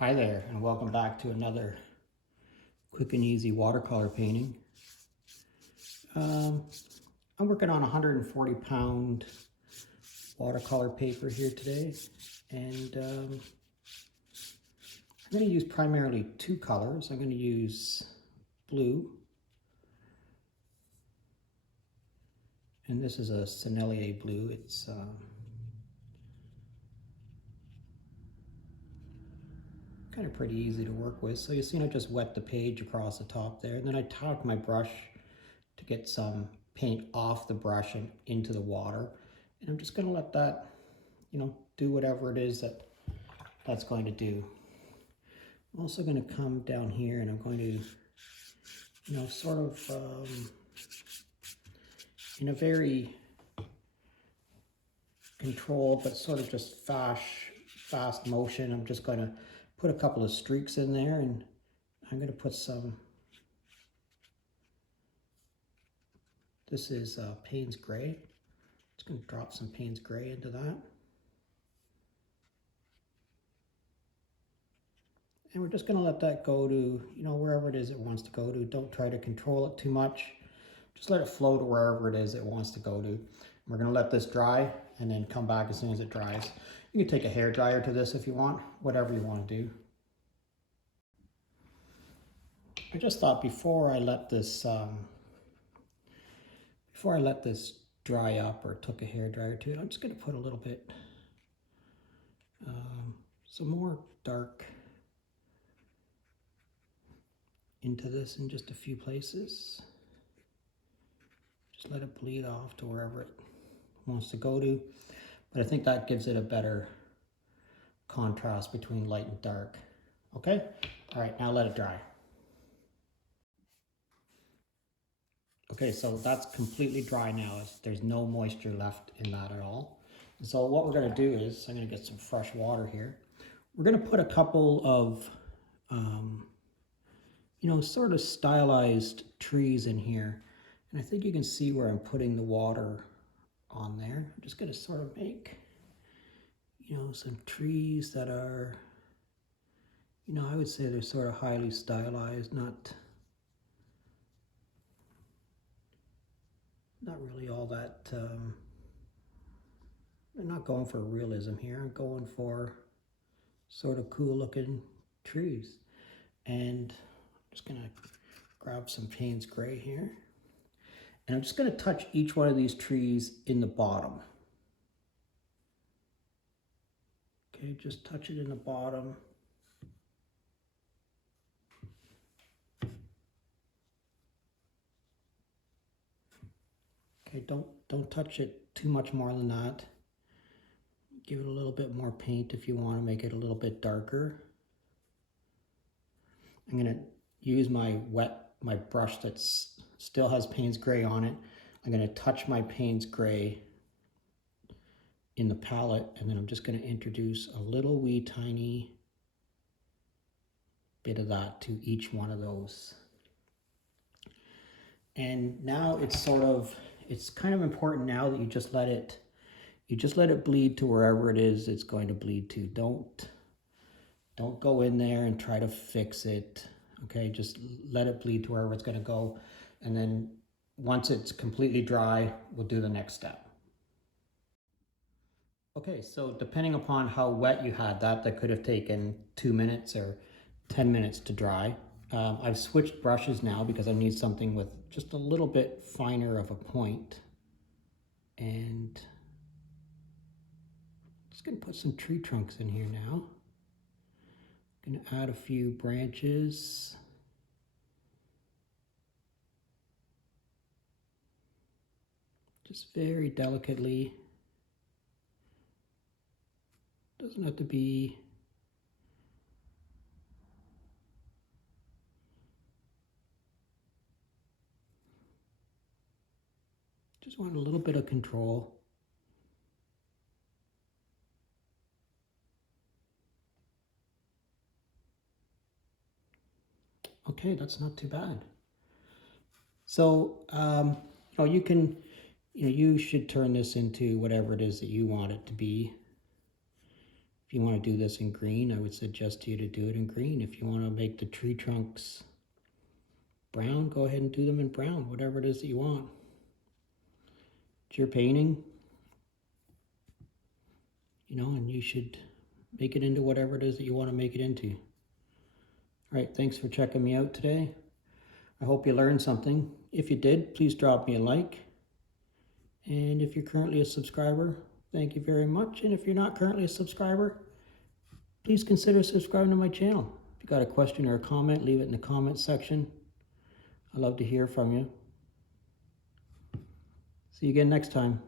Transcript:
Hi there, and welcome back to another quick and easy watercolor painting. I'm working on 140-pound watercolor paper here today, and I'm going to use primarily two colors. I'm going to use blue, and this is a Sennelier blue. It's kind of pretty easy to work with. So you see I just wet the page across the top there, and then I taught my brush to get some paint off the brush and into the water. And I'm just going to let that, do whatever it is that's going to do. I'm also going to come down here and I'm going to, sort of in a very controlled but sort of just fast motion, I'm just going to put a couple of streaks in there, and I'm going to put some, this is Payne's Gray. Just going to drop some Payne's Gray into that. And we're just going to let that go to, wherever it is it wants to go to. Don't try to control it too much. Just let it flow to wherever it is it wants to go to. And we're going to let this dry and then come back as soon as it dries. You can take a hair dryer to this if you want, whatever you want to do. I just thought before I let this dry up, or took a hair dryer to it, I'm just going to put a little bit, some more dark into this in just a few places. Just let it bleed off to wherever it wants to go to. But I think that gives it a better contrast between light and dark. Okay? All right, now let it dry. Okay, so that's completely dry now. There's no moisture left in that at all. And so what we're going to do is, I'm going to get some fresh water here. We're going to put a couple of, sort of stylized trees in here. And I think you can see where I'm putting the water on there. I'm just going to sort of make, some trees that are, I would say they're sort of highly stylized, not really all that, I'm not going for realism here. I'm going for sort of cool looking trees. And I'm just going to grab some Payne's Gray here. And I'm just going to touch each one of these trees in the bottom. Okay, just touch it in the bottom. Okay, don't touch it too much more than that. Give it a little bit more paint if you want to make it a little bit darker. I'm going to use my brush that still has Payne's Gray on it. I'm going to touch my Payne's Gray in the palette, and then I'm just going to introduce a little wee tiny bit of that to each one of those. And now it's kind of important now that you just let it bleed to wherever it is it's going to bleed to. Don't go in there and try to fix it. Okay, just let it bleed to wherever it's going to go. And then once it's completely dry, we'll do the next step. Okay, so depending upon how wet you had that could have taken 2 minutes or 10 minutes to dry. I've switched brushes now because I need something with just a little bit finer of a point. And I'm just going to put some tree trunks in here now. I'm going to add a few branches. Just very delicately. Doesn't have to be just want a little bit of control. Okay, that's not too bad. So, you should turn this into whatever it is that you want it to be. If you want to do this in green, I would suggest to you to do it in green. If you want to make the tree trunks brown, go ahead and do them in brown, whatever it is that you want. It's your painting, you know, and you should make it into whatever it is that you want to make it into. All right, thanks for checking me out today. I hope you learned something. If you did, please drop me a like. And if you're currently a subscriber, thank you very much. And if you're not currently a subscriber, please consider subscribing to my channel. If you got a question or a comment, leave it in the comment section. I'd love to hear from you. See you again next time.